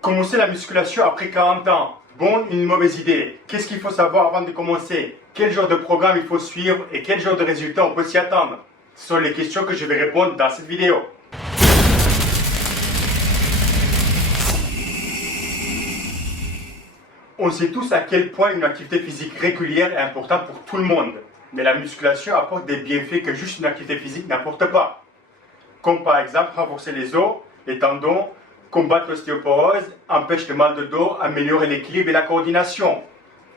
Commencer la musculation après 40 ans, bonne ou une mauvaise idée? Qu'est-ce qu'il faut savoir avant de commencer? Quel genre de programme il faut suivre et quel genre de résultats on peut s'y attendre? Ce sont les questions que je vais répondre dans cette vidéo. On sait tous à quel point une activité physique régulière est importante pour tout le monde. Mais la musculation apporte des bienfaits que juste une activité physique n'apporte pas. Comme par exemple renforcer les os, les tendons, combattre l'ostéoporose, empêcher le mal de dos, améliorer l'équilibre et la coordination.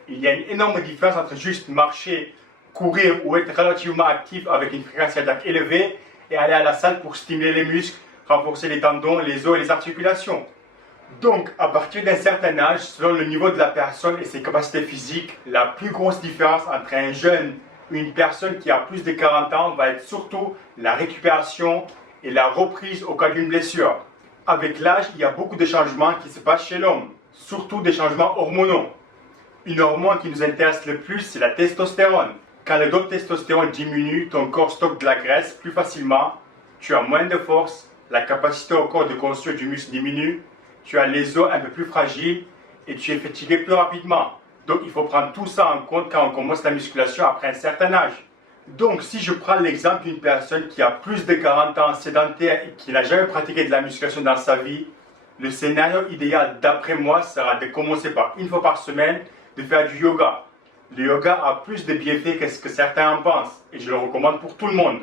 Il y a une énorme différence entre juste marcher, courir ou être relativement actif avec une fréquence cardiaque élevée et aller à la salle pour stimuler les muscles, renforcer les tendons, les os et les articulations. Donc, à partir d'un certain âge, selon le niveau de la personne et ses capacités physiques, la plus grosse différence entre un jeune et une personne qui a plus de 40 ans va être surtout la récupération et la reprise au cas d'une blessure. Avec l'âge, il y a beaucoup de changements qui se passent chez l'homme, surtout des changements hormonaux. Une hormone qui nous intéresse le plus, c'est la testostérone. Quand le taux de testostérone diminue, ton corps stocke de la graisse plus facilement, tu as moins de force, la capacité au corps de construire du muscle diminue, tu as les os un peu plus fragiles et tu es fatigué plus rapidement. Donc il faut prendre tout ça en compte quand on commence la musculation après un certain âge. Donc si je prends l'exemple d'une personne qui a plus de 40 ans, sédentaire et qui n'a jamais pratiqué de la musculation dans sa vie, le scénario idéal d'après moi sera de commencer par une fois par semaine de faire du yoga. Le yoga a plus de bienfaits que ce que certains en pensent et je le recommande pour tout le monde.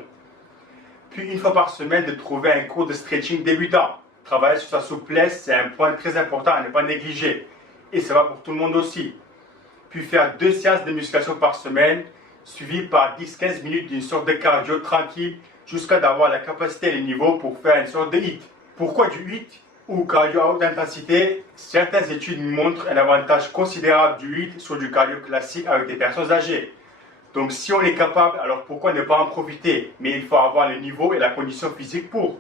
Puis une fois par semaine de trouver un cours de stretching débutant. Travailler sur sa souplesse, c'est un point très important à ne pas négliger. Et ça va pour tout le monde aussi. Puis faire 2 séances de musculation par semaine, suivies par 10-15 minutes d'une sorte de cardio tranquille, jusqu'à d'avoir la capacité et le niveau pour faire une sorte de HIIT. Pourquoi du HIIT ou cardio à haute intensité? Certaines études montrent un avantage considérable du HIIT sur du cardio classique avec des personnes âgées. Donc si on est capable, alors pourquoi ne pas en profiter? Mais il faut avoir le niveau et la condition physique pour.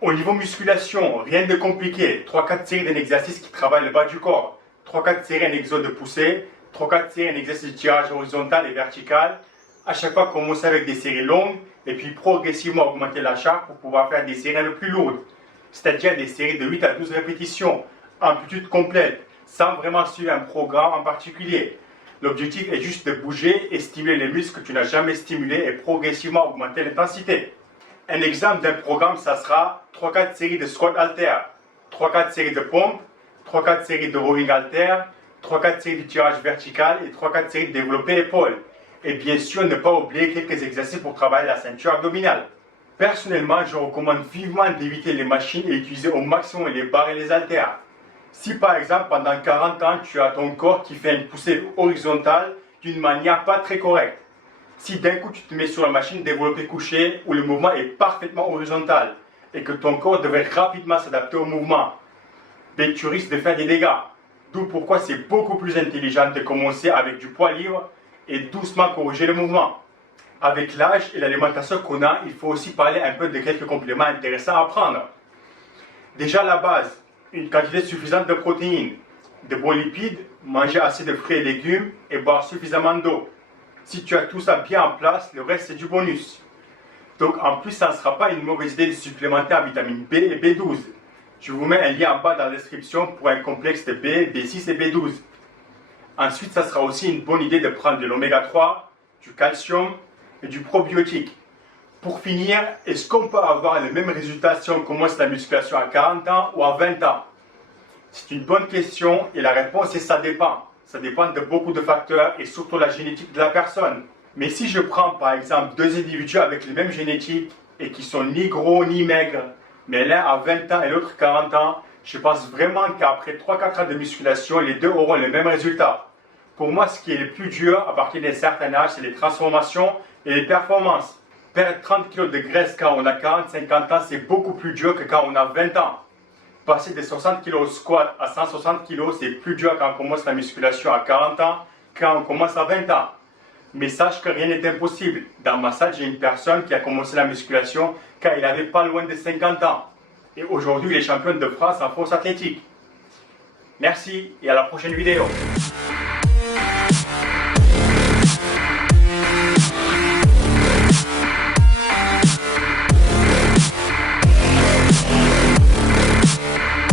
Au niveau musculation, rien de compliqué. 3-4 séries d'un exercice qui travaille le bas du corps. 3-4 séries un exo de poussée. 3-4 séries un exercice de tirage horizontal et vertical. À chaque fois, commencer avec des séries longues et puis progressivement augmenter la charge pour pouvoir faire des séries un peu plus lourdes. C'est-à-dire des séries de 8 à 12 répétitions, amplitude complète, sans vraiment suivre un programme en particulier. L'objectif est juste de bouger et stimuler les muscles que tu n'as jamais stimulés et progressivement augmenter l'intensité. Un exemple d'un programme, ça sera 3-4 séries de squat halter, 3-4 séries de pompes, 3-4 séries de rowing halter, 3-4 séries de tirage vertical et 3-4 séries de développé épaule. Et bien sûr, ne pas oublier quelques exercices pour travailler la ceinture abdominale. Personnellement, je recommande vivement d'éviter les machines et utiliser au maximum les barres et les haltères. Si par exemple, pendant 40 ans, tu as ton corps qui fait une poussée horizontale d'une manière pas très correcte, si d'un coup tu te mets sur la machine développé couché où le mouvement est parfaitement horizontal et que ton corps devrait rapidement s'adapter au mouvement, ben, tu risques de faire des dégâts. D'où pourquoi c'est beaucoup plus intelligent de commencer avec du poids libre et doucement corriger le mouvement. Avec l'âge et l'alimentation qu'on a, il faut aussi parler un peu de quelques compléments intéressants à prendre. Déjà la base, une quantité suffisante de protéines, de bons lipides, manger assez de fruits et légumes et boire suffisamment d'eau. Si tu as tout ça bien en place, le reste c'est du bonus. Donc en plus, ça ne sera pas une mauvaise idée de supplémenter en vitamine B et B12. Je vous mets un lien en bas dans la description pour un complexe de B, B6 et B12. Ensuite, ça sera aussi une bonne idée de prendre de l'oméga 3, du calcium et du probiotique. Pour finir, est-ce qu'on peut avoir le même résultat si on commence la musculation à 40 ans ou à 20 ans? C'est une bonne question et la réponse est ça dépend. Ça dépend de beaucoup de facteurs et surtout la génétique de la personne. Mais si je prends par exemple 2 individus avec les mêmes génétiques et qui sont ni gros ni maigres, mais l'un a 20 ans et l'autre 40 ans, je pense vraiment qu'après 3-4 ans de musculation, les deux auront le même résultat. Pour moi, ce qui est le plus dur à partir d'un certain âge, c'est les transformations et les performances. Perdre 30 kg de graisse quand on a 40-50 ans, c'est beaucoup plus dur que quand on a 20 ans. Passer de 60 kg au squat à 160 kg, c'est plus dur quand on commence la musculation à 40 ans quand on commence à 20 ans. Mais sache que rien n'est impossible. Dans ma salle, j'ai une personne qui a commencé la musculation quand il avait pas loin de 50 ans. Et aujourd'hui, il est championne de France en force athlétique. Merci et à la prochaine vidéo.